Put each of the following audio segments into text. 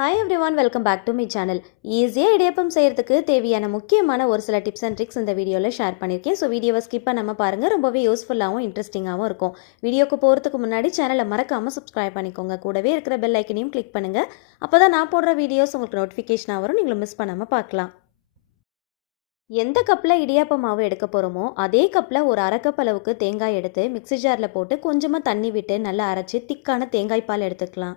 Hi everyone, welcome back to my channel. ஈஸியாக இடியப்பம் செய்கிறதுக்கு தேவையான முக்கியமான ஒரு சில டிப்ஸ் அண்ட் ட்ரிக்ஸ் இந்த வீடியோவில் ஷேர் பண்ணியிருக்கேன். ஸோ வீடியோவை ஸ்கிப் பண்ணாமல் பாருங்கள், ரொம்பவே யூஸ்ஃபுல்லாகவும் இன்ட்ரெஸ்டிங்காகவும் இருக்கும். வீடியோக்கு போகிறதுக்கு முன்னாடி சேனலை மறக்காமல் சப்ஸ்கிரைப் பண்ணிக்கோங்க. கூடவே இருக்கிற பெல் ஐக்கனையும் கிளிக் பண்ணுங்கள். அப்போ தான் நான் போடுற வீடியோஸ் உங்களுக்கு நோட்டிஃபிகேஷனாக வரும், நீங்களும் மிஸ் பண்ணாமல் பார்க்கலாம். எந்த கப்பில் இடியாப்ப மாவு எடுக்க போகிறோமோ அதே கப்பில் ஒரு அரை கப் அளவுக்கு தேங்காய் எடுத்து மிக்ஸி ஜாரில் போட்டு கொஞ்சமாக தண்ணி விட்டு நல்லா அரைச்சி திக்கான தேங்காய் பால் எடுத்துக்கலாம்.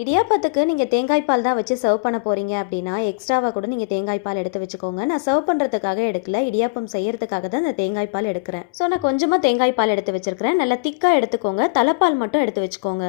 இடியாப்பத்துக்கு நீங்கள் தேங்காய் பால் தான் வச்சு சர்வ் பண்ண போகிறீங்க அப்படின்னா எக்ஸ்ட்ராவாக கூட நீங்கள் தேங்காய் பால் எடுத்து வச்சுக்கோங்க. நான் சர்வ் பண்ணுறதுக்காக எடுக்கல, இடியாப்பம் செய்யறதுக்காக தான் இந்த தேங்காய் பால் எடுக்கிறேன். ஸோ நான் கொஞ்சமாக தேங்காய் பால் எடுத்து வச்சுருக்கிறேன். நல்லா திக்காக எடுத்துக்கோங்க. தலைப்பால் மட்டும் எடுத்து வச்சுக்கோங்க.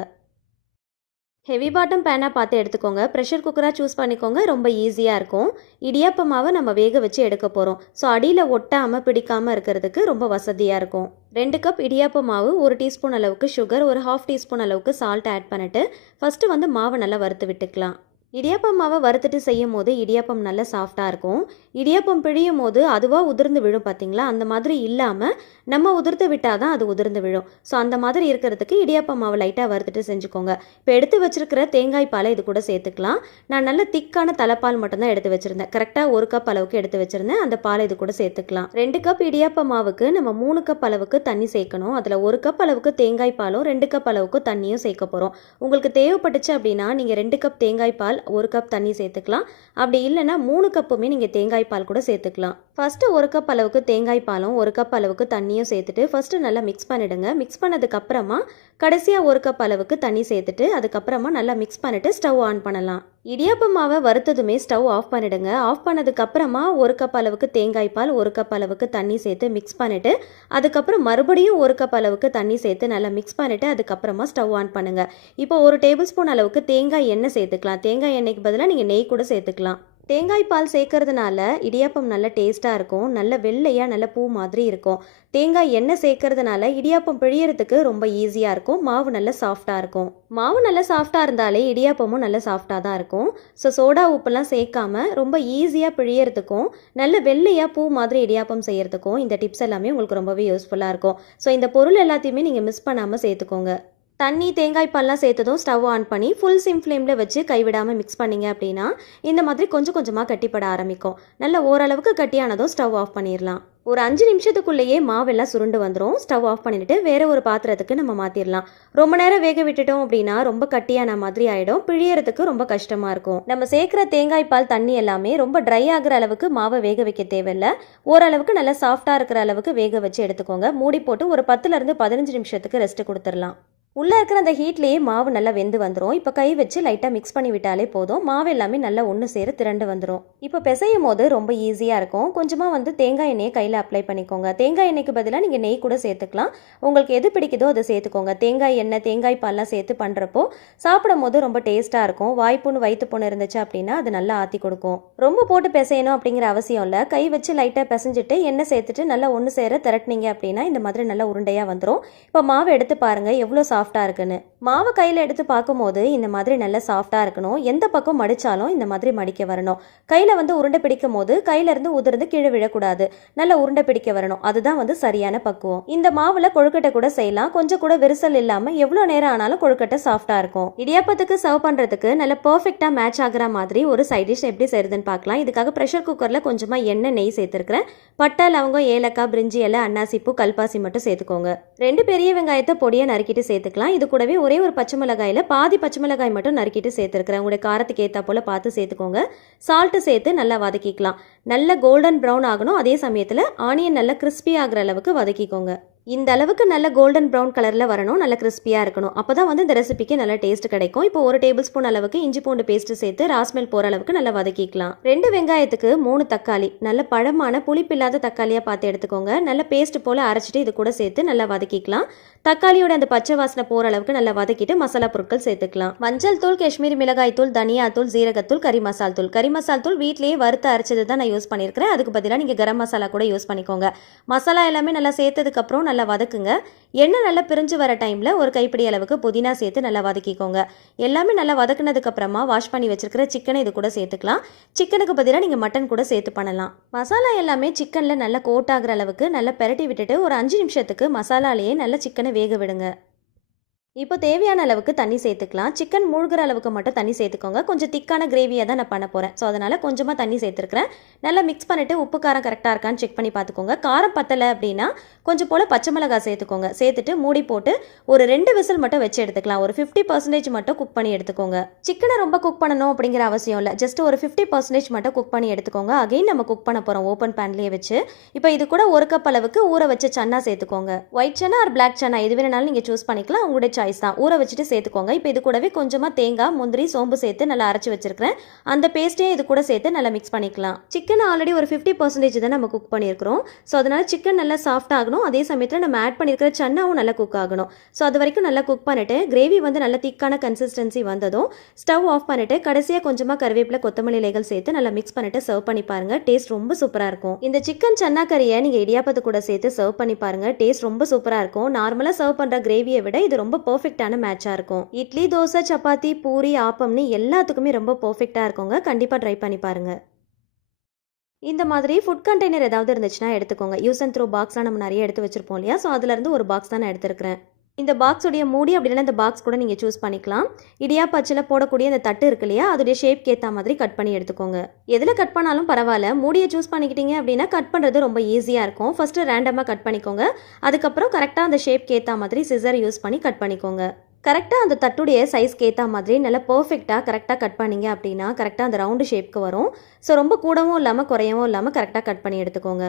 ஹெவி பாட்டம் பேனாக பார்த்து எடுத்துக்கோங்க. ப்ரெஷர் குக்கராக சூஸ் பண்ணிக்கோங்க, ரொம்ப ஈஸியாக இருக்கும். இடியாப்ப மாவை நம்ம வேக வச்சு எடுக்க போகிறோம். ஸோ அடியில் ஒட்டாமல் பிடிக்காமல் இருக்கிறதுக்கு ரொம்ப வசதியாக இருக்கும். 2 கப் இடியாப்ப மாவு, 1 டீஸ்பூன் அளவுக்கு சுகர், ஒரு 1/2 டீஸ்பூன் அளவுக்கு சால்ட் ஆட் பண்ணிட்டு ஃபஸ்ட்டு மாவை நல்லா வறுத்து விட்டுக்கலாம். இடியாப்பம் மாவை வறுத்துட்டு செய்யும் போது இடியாப்பம் நல்லா சாஃப்டாக இருக்கும். இடியாப்பம் பிழியும் போது அதுவாக உதிர்ந்து விழும் பார்த்தீங்களா, அந்த மாதிரி இல்லாமல் நம்ம உதிர்த்து விட்டால் தான் அது உதிர்ந்து விழும். ஸோ அந்த மாதிரி இருக்கிறதுக்கு இடியாப்பம் மாவை லைட்டாக வறுத்துட்டு செஞ்சுக்கோங்க. இப்போ எடுத்து வச்சிருக்கிற தேங்காய் பாலை இது கூட சேர்த்துக்கலாம். நான் நல்ல திக்கான தலைப்பால் மட்டும்தான் எடுத்து வச்சுருந்தேன். கரெக்டாக 1 கப் அளவுக்கு எடுத்து வச்சுருந்தேன். அந்த பாலை இது கூட சேர்த்துக்கலாம். 2 கப் இடியாப்ப மாவுக்கு நம்ம 3 கப் அளவுக்கு தண்ணி சேர்க்கணும். அதில் 1 கப் அளவுக்கு தேங்காய் பாலும் 2 கப் அளவுக்கு தண்ணியும் சேர்க்க போகிறோம். உங்களுக்கு தேவைப்பட்டுச்சு அப்படின்னா நீங்கள் 2 கப் தேங்காய் பால் 1 கப் தண்ணி சேர்த்துக்கலாம். அப்படி இல்லைன்னா 3 கப்புமே நீங்கள் தேங்காய் பால் கூட சேர்த்துக்கலாம். ஃபஸ்ட்டு 1 கப் அளவுக்கு தேங்காய் பாலும் 1 கப் அளவுக்கு தண்ணியும் சேர்த்துட்டு ஃபஸ்ட்டு நல்லா மிக்ஸ் பண்ணிவிடுங்க. மிக்ஸ் பண்ணதுக்கு அப்புறமா கடைசியாக 1 கப் அளவுக்கு தண்ணி சேர்த்துட்டு அதுக்கப்புறமா நல்லா மிக்ஸ் பண்ணிவிட்டு ஸ்டவ் ஆன் பண்ணலாம். இடியாப்ப மாவை வறுத்ததுமே ஸ்டவ் ஆஃப் பண்ணிவிடுங்க. ஆஃப் பண்ணதுக்கு அப்புறமா 1 கப் அளவுக்கு தேங்காய் பால் 1 கப் அளவுக்கு தண்ணி சேர்த்து மிக்ஸ் பண்ணிவிட்டு அதுக்கப்புறம் மறுபடியும் 1 கப் அளவுக்கு தண்ணி சேர்த்து நல்லா மிக்ஸ் பண்ணிவிட்டு அதுக்கப்புறமா ஸ்டவ் ஆன் பண்ணுங்கள். இப்போ 1 டேபிள் ஸ்பூன் அளவுக்கு தேங்காய் எண்ணெய் சேர்த்துக்கலாம். தேங்காய் எண்ணெய்க்கு பதிலாக நீங்கள் நெய் கூட சேர்த்துக்கலாம். தேங்காய் பால் சேர்க்கறதுனால இடியாப்பம் நல்ல டேஸ்ட்டாக இருக்கும். நல்ல வெள்ளையாக நல்ல பூ மாதிரி இருக்கும். தேங்காய் எண்ணெய் சேர்க்கறதுனால இடியாப்பம் பிழியறதுக்கு ரொம்ப ஈஸியாக இருக்கும். மாவு நல்ல சாஃப்டாக இருக்கும். மாவு நல்ல சாஃப்டாக இருந்தாலே இடியாப்பமும் நல்ல சாஃப்டாக தான் இருக்கும். ஸோ சோடா உப்புலாம் சேர்க்காம ரொம்ப ஈஸியாக பிழியறதுக்கும் நல்ல வெள்ளையாக பூ மாதிரி இடியாப்பம் செய்யறதுக்கும் இந்த டிப்ஸ் எல்லாமே உங்களுக்கு ரொம்பவே யூஸ்ஃபுல்லாக இருக்கும். ஸோ இந்த பொருள் எல்லாத்தையுமே நீங்கள் மிஸ் பண்ணாமல் சேர்த்துக்கோங்க. தண்ணி தேங்காய் பால்லாம் சேர்த்ததும் ஸ்டவ் ஆன் பண்ணி ஃபுல் சிம் ஃப்ளேமில் வச்சு கைவிடாமல் மிக்ஸ் பண்ணிங்க அப்படின்னா இந்த மாதிரி கொஞ்சம் கொஞ்சமாக கட்டிப்பட ஆரம்பிக்கும். நல்ல ஓரளவுக்கு கட்டியானதும் ஸ்டவ் ஆஃப் பண்ணிடலாம். ஒரு 5 நிமிஷத்துக்குள்ளேயே மாவெல்லாம் சுருண்டு வந்துடும். ஸ்டவ் ஆஃப் பண்ணிவிட்டு வேறு ஒரு பாத்திரத்துக்கு நம்ம மாற்றிடலாம். ரொம்ப நேரம் வேக விட்டுட்டோம் அப்படின்னா ரொம்ப கட்டியான மாதிரி ஆகிடும். பிழியறதுக்கு ரொம்ப கஷ்டமாக இருக்கும். நம்ம சேர்க்குற தேங்காய் பால் தண்ணி எல்லாமே ரொம்ப ட்ரை ஆகிற அளவுக்கு மாவை வேக வைக்க தேவையில்லை. ஓரளவுக்கு நல்லா சாஃப்டாக இருக்கிற அளவுக்கு வேக வச்சு எடுத்துக்கோங்க. மூடி போட்டு ஒரு 10லேருந்து 15 நிமிஷத்துக்கு ரெஸ்ட் கொடுத்துடலாம். உள்ளே இருக்கிற அந்த ஹீட்லேயே மாவு நல்லா வெந்து வந்துடும். இப்போ கை வச்சு லைட்டாக மிக்ஸ் பண்ணி விட்டாலே போதும். மாவு எல்லாமே நல்லா ஒன்று சேர திரண்டு வந்துடும். இப்போ பிசையும் போது ரொம்ப ஈஸியாக இருக்கும். கொஞ்சமாக தேங்காய் எண்ணெயை கையில் அப்ளை பண்ணிக்கோங்க. தேங்காய் எண்ணெய்க்கு பதிலாக நீங்கள் நெய் கூட சேர்த்துக்கலாம். உங்களுக்கு எது பிடிக்குதோ அதை சேர்த்துக்கோங்க. தேங்காய் எண்ணெய் தேங்காய் பால்லாம் சேர்த்து பண்ணுறப்போ சாப்பிடும் போது ரொம்ப டேஸ்ட்டாக இருக்கும். வாய்ப்புண்ணு வயிற்று புண்ணு இருந்துச்சு அப்படின்னா அது நல்லா ஆற்றி கொடுக்கும். ரொம்ப போட்டு பிசையணும் அப்படிங்கிற அவசியம் இல்லை. கை வச்சு லைட்டாக பிசைஞ்சிட்டு எண்ணெய் சேர்த்துட்டு நல்லா ஒன்று சேர திரட்டினீங்க அப்படின்னா இந்த மாதிரி நல்லா உருண்டையாக வந்துடும். இப்போ மாவு எடுத்து பாருங்கள் எவ்வளோ சாஃப்டாக இருக்குன்னு. மாவு கையில் எடுத்து பார்க்கும்போது இந்த மாதிரி நல்லா சாஃப்டாக இருக்கணும். எந்த பக்கம் மடித்தாலும் இந்த மாதிரி மடிக்க வரணும். கையில் உருண்டை பிடிக்கும் போது கையிலேருந்து உதிர்ந்து கீழே விழக்கூடாது. நல்லா உருண்டை பிடிக்க வரணும். அதுதான் சரியான பக்குவம். இந்த மாவில் கொழுக்கட்டை கூட செய்யலாம். கொஞ்சம் கூட விரிசல் இல்லாமல் எவ்வளோ நேரம் ஆனாலும் கொழுக்கட்டை சாஃப்டாக இருக்கும். இடியாப்பத்துக்கு சர்வ் பண்ணுறதுக்கு நல்லா பர்ஃபெக்டாக மேட்ச் ஆகிற மாதிரி ஒரு சைட் டிஷ் எப்படி செய்யுதுன்னு பார்க்கலாம். இதுக்காக ப்ரெஷர் குக்கரில் கொஞ்சமாக எண்ணெய் நெய் சேர்த்துருக்கிறேன். பட்டை லவங்கம் ஏலக்காய் பிரிஞ்சி இலை அன்னாசிப்பூ கல்பாசி மட்டும் சேர்த்துக்கோங்க. 2 பெரிய வெங்காயத்தை பொடியாக நறுக்கிட்டு சேர்த்துக்கலாம். இது கூடவே ஒரே ஒரு பச்சை மிளகாயில் பாதி பச்சை மிளகாய் மட்டும் நறுக்கிட்டு சேர்த்துருக்கிறேன். உங்களுடைய காரத்துக்கு ஏற்றா போல் பார்த்து சேர்த்துக்கோங்க. சால்ட்டு சேர்த்து நல்லா வதக்கிக்கலாம். நல்ல கோல்டன் ப்ரௌன் ஆகணும். அதே சமயத்தில் ஆனியன் நல்லா கிறிஸ்பி ஆகிற அளவுக்கு வதக்கிக்கோங்க. இந்த அளவுக்கு நல்ல கோல்டன் ப்ரௌன் கலரில் வரணும். நல்ல கிறிஸ்பியாக இருக்கணும். அப்போ தான் இந்த ரெசிபிக்கு நல்ல டேஸ்ட் கிடைக்கும். இப்போ 1 டேபிள் ஸ்பூன் அளவுக்கு இஞ்சி பூண்டு பேஸ்ட்டு சேர்த்து ராஸ்மெல் போகிற அளவுக்கு நல்லா வதக்கிக்கலாம். 2 வெங்காயத்துக்கு 3 தக்காளி, நல்ல பழமான புளிப்பில்லாத தக்காளியாக பார்த்து எடுத்துக்கோங்க. நல்ல பேஸ்ட் போல் அரைச்சிட்டு இது கூட சேர்த்து நல்லா வதக்கிக்கலாம். தக்காளியோட அந்த பச்சை வாசனை போகிற அளவுக்கு நல்லா வதக்கிட்டு மசாலா பொருட்கள் சேர்த்துக்கலாம். மஞ்சள் தூள், காஷ்மீரி மிளகாய் தூள், தனியா தூள், ஜீரகத்தூள், கறி மசால் தூள். கறி மசால் தூள் வீட்லேயே வறுத்து அரைச்சது தான் நான் யூஸ் பண்ணியிருக்கிறேன். அதுக்கு பதிலாக நீங்கள் கரம் மசாலா கூட யூஸ் பண்ணிக்கோங்க. மசாலா எல்லாமே நல்லா சேர்த்ததுக்கப்புறம் நல்லா வதக்குங்க. எண்ணெய் நல்லா பிரிஞ்சு வர டைமில் ஒரு கைப்பிடி அளவுக்கு புதினா சேர்த்து நல்லா வதக்கிக்கோங்க. எல்லாமே நல்லா வதக்குனதுக்கு அப்புறமா வாஷ் பண்ணி வச்சிருக்கிற சிக்கனை இது கூட சேர்த்துக்கலாம். சிக்கனுக்கு பதிலாக நீங்கள் மட்டன் கூட சேர்த்து பண்ணலாம். மசாலா எல்லாமே சிக்கனில் நல்லா கோட் ஆகிற அளவுக்கு நல்லா பெரட்டி விட்டுட்டு ஒரு 5 நிமிஷத்துக்கு மசாலாலேயே நல்லா சிக்கனை வேக விடுங்க. இப்போ தேவையான அளவுக்கு தண்ணி சேர்த்துக்கலாம். சிக்கன் மூழ்கிற அளவுக்கு மட்டும் தண்ணி சேர்த்துக்கோங்க. கொஞ்சம் திக்கான கிரேவியாக தான் நான் பண்ண போகிறேன். ஸோ அதனால் கொஞ்சமாக தண்ணி சேர்த்துருக்கிறேன். நல்லா மிக்ஸ் பண்ணிவிட்டு உப்பு காரம் கரெக்டாக இருக்கான்னு செக் பண்ணி பார்த்துக்கோங்க. காரம் பத்தலை அப்படின்னா கொஞ்சம் போல் பச்சை மிளகாய் சேர்த்துக்கோங்க. சேர்த்துட்டு மூடி போட்டு ஒரு 2 விசில் மட்டும் வச்சு எடுத்துக்கலாம். ஒரு 50% மட்டும் குக் பண்ணி எடுத்துக்கோங்க. சிக்கனை ரொம்ப குக் பண்ணணும் அப்படிங்கிற அவசியம் இல்லை. ஜஸ்ட் ஒரு 50% மட்டும் குக் பண்ணி எடுத்துக்கோங்க. அகைன் நம்ம குக் பண்ண போகிறோம் ஓப்பன் பேன்லேயே வச்சு. இப்போ இது கூட 1 கப் அளவுக்கு ஊற வச்ச சன்னா சேர்த்துக்கோங்க. White chana or black chana எது வேணாலும் நீங்கள் சூஸ் பண்ணிக்கலாம். உங்களுடைய சாய்ஸ் தான். ஊற வச்சுட்டு சேர்த்துக்கோங்க. இப்போ இது கூடவே கொஞ்சமாக தேங்காய், முந்திரி, சோம்பு சேர்த்து நல்லா அரைச்சி வச்சிருக்கிறேன். அந்த பேஸ்ட்டையும் இது கூட சேர்த்து நல்லா மிக்ஸ் பண்ணிக்கலாம். சிக்கன் ஆல்ரெடி ஒரு 50% தான் நம்ம குக் பண்ணியிருக்கிறோம். ஸோ அதனால சிக்கன் நல்லா சாஃப்ட் ஆகணும். அதே சமயத்தில் நம்ம ஆட் பண்ணியிருக்கிற சன்னாவும் நல்லா குக் ஆகணும். ஸோ அது வரைக்கும் நல்லா குக் பண்ணிட்டு கிரேவி வந்து நல்ல திக்கான கன்சிஸ்டன்சி வந்ததும் ஸ்டவ் ஆஃப் பண்ணிட்டு கடைசியாக கொஞ்சமாக கருவேப்பிலை, கொத்தமல்லி இலைகள் சேர்த்து நல்லா மிக்ஸ் பண்ணிட்டு சர்வ் பண்ணி பாருங்க. டேஸ்ட் ரொம்ப சூப்பராக இருக்கும். இந்த சிக்கன் சன்னா கறியை நீங்கள் இடியாப்பத்து கூட சேர்த்து சர்வ் பண்ணி பாருங்க. டேஸ்ட் ரொம்ப சூப்பராக இருக்கும். நார்மலாக சர்வ் பண்ணுற கிரேவியை விட இது ரொம்ப பர்ஃபெக்டான மேட்சாக இருக்கும். இட்லி, தோசை, சப்பாத்தி, பூரி, ஆப்பம்னு எல்லாத்துக்குமே ரொம்ப பர்ஃபெக்டாக இருக்குங்க. கண்டிப்பாக ட்ரை பண்ணி பாருங்க. இந்த மாதிரி ஃபுட் கண்டெய்னர் ஏதாவது இருந்துச்சுன்னா எடுத்துக்கோங்க. யூஸ் அண்ட் த்ரோ பாக்ஸ்லாம் நம்ம நிறைய எடுத்து வச்சிருப்போம் இல்லையா? ஸோ அதுலேருந்து ஒரு பாக்ஸ் தான் நான் எடுத்துருக்கிறேன். இந்த பாக்ஸுடைய மூடி அப்படின்னா இந்த பாக்ஸ் கூட நீங்கள் சூஸ் பண்ணிக்கலாம். இடியாப்ப அச்சில் போடக்கூடிய இந்த தட்டு இருக்கு இல்லையா? அதோடைய ஷேப்க்கு ஏற்ற மாதிரி கட் பண்ணி எடுத்துக்கோங்க. எதில் கட் பண்ணாலும் பரவாயில்ல. மூடியை சூஸ் பண்ணிக்கிட்டீங்க அப்படின்னா கட் பண்ணுறது ரொம்ப ஈஸியாக இருக்கும். ஃபஸ்ட்டு ரேண்டமாக கட் பண்ணிக்கோங்க. அதுக்கப்புறம் கரெக்டாக அந்த ஷேப்க்கு ஏற்ற மாதிரி சிசர் யூஸ் பண்ணி கட் பண்ணிக்கோங்க. கரெக்டாக அந்த தட்டுடைய சைஸ்க்கு ஏற்ற மாதிரி நல்லா பர்ஃபெக்டாக கரெக்டாக கட் பண்ணிங்க அப்படின்னா கரெக்டாக அந்த ரவுண்டு ஷேப்க்கு வரும். ஸோ ரொம்ப கூடவும் இல்லாமல் குறையவும் இல்லாமல் கரெக்டாக கட் பண்ணி எடுத்துக்கோங்க.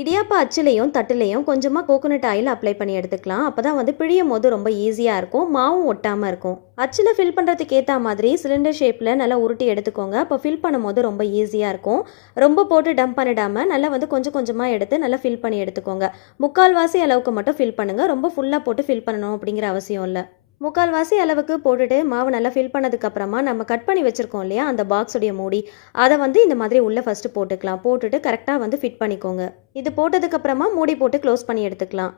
இடியாப்பா அச்சுலையும் தட்டுலையும் கொஞ்சமாக கோகோனட் ஆயில் அப்ளை பண்ணி எடுத்துக்கலாம். அப்போ தான் வந்து பிழியும் போது ரொம்ப ஈஸியாக இருக்கும். மாவும் ஒட்டாமல் இருக்கும். அச்சில் ஃபில் பண்ணுறதுக்கு ஏற்ற மாதிரி சிலிண்டர் ஷேப்பில் நல்லா உருட்டி எடுத்துக்கோங்க. அப்போ ஃபில் பண்ணும்போது ரொம்ப ஈஸியாக இருக்கும். ரொம்ப போட்டு டம்ப் பண்ணிடாமல் நல்லா வந்து கொஞ்சம் கொஞ்சமாக எடுத்து நல்லா ஃபில் பண்ணி எடுத்துக்கோங்க. 3/4 அளவுக்கு மட்டும் ஃபில் பண்ணுங்கள். ரொம்ப ஃபுல்லாக போட்டு ஃபில் பண்ணணும் அப்படிங்கிற அவசியம் இல்லை. 3/4 அளவுக்கு போட்டுட்டு மாவு நல்லா ஃபில் பண்ணதுக்கப்புறமா நம்ம கட் பண்ணி வச்சுருக்கோம் இல்லையா? அந்த பாக்ஸுடைய மூடி அதை வந்து இந்த மாதிரி உள்ளே ஃபஸ்ட்டு போட்டுக்கலாம். போட்டுட்டு கரெக்டாக வந்து ஃபிட் பண்ணிக்கோங்க. இது போட்டதுக்கப்புறமா மூடி போட்டு க்ளோஸ் பண்ணி எடுத்துக்கலாம்.